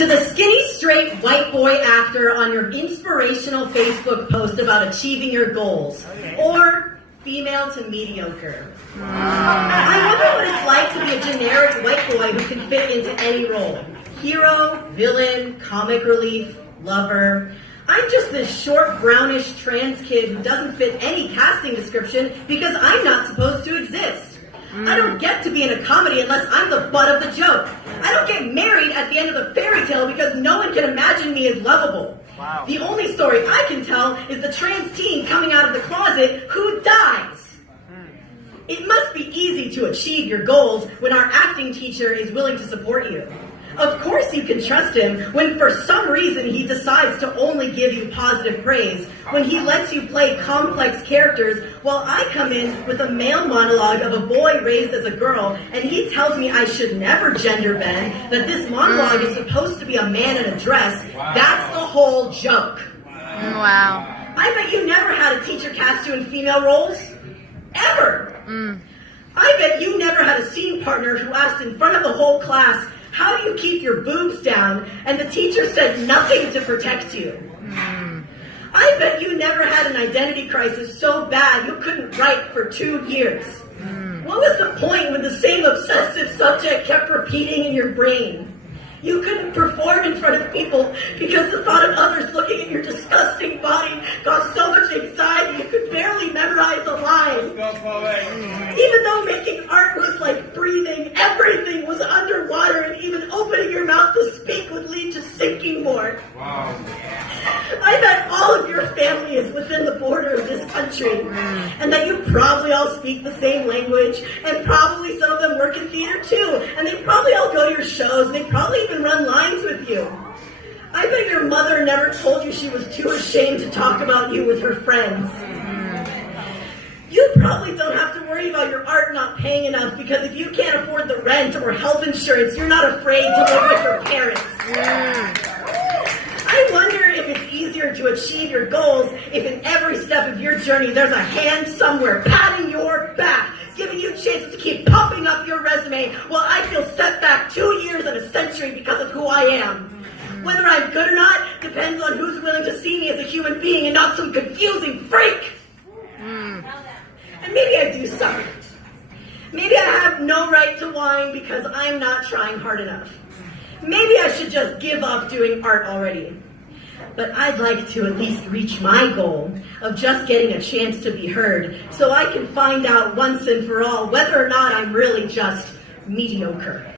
To the skinny, straight, white boy actor on your inspirational Facebook post about achieving your goals. Or female to mediocre. I wonder what it's like to be a generic white boy who can fit into any role. Hero, villain, comic relief, lover. I'm just this short, brownish trans kid who doesn't fit any casting description because I'm not supposed to exist. I don't get to be in a comedy unless I'm the butt of the joke. I don't get married at the end of a fairy tale because no one can imagine me as lovable. Wow. The only story I can tell is the trans teen coming out of the closet who dies. It must be easy to achieve your goals when our acting teacher is willing to support you. Of course you can trust him when for some reason he decides to only give you positive praise, when he lets you play complex characters while I come in with a male monologue of a boy raised as a girl and he tells me I should never gender bend, that this monologue is supposed to be a man in a dress. That's the whole joke. Wow. I bet you never had a teacher cast you in female roles. Ever. I bet you never had a scene partner who asked in front of the whole class, how do you keep your boobs down? And the teacher said nothing to protect you. I bet you never had an identity crisis so bad you couldn't write for 2 years. What was the point when the same obsessive subject kept repeating in your brain? You couldn't perform in front of people because the thought of others looking at your disgusting body caused so much anxiety you could barely memorize a line. Even though making art was like breathing, everything was underwater, and even opening your mouth to speak would lead to sinking more. Wow. I bet all of your family is within the border of this country, and that you probably all speak the same language, and probably some of them work in theater too, and they probably all go to your shows, and they probably even run lines with you. I bet your mother never told you she was too ashamed to talk about you with her friends. You probably don't have to worry about your art not paying enough because if you can't afford the rent or health insurance, you're not afraid to live with your parents. I wonder if it's easier to achieve your goals if in every step of your journey there's a hand somewhere patting your back, giving you chances to keep pumping up your resume while I feel set back 2 years and a century because of who I am. Whether I'm good or not depends on who's willing to see me as a human being and not some confusing freak. And maybe I do suck. Maybe I have no right to whine because I'm not trying hard enough. Maybe I should just give up doing art already. But I'd like to at least reach my goal of just getting a chance to be heard so I can find out once and for all whether or not I'm really just mediocre.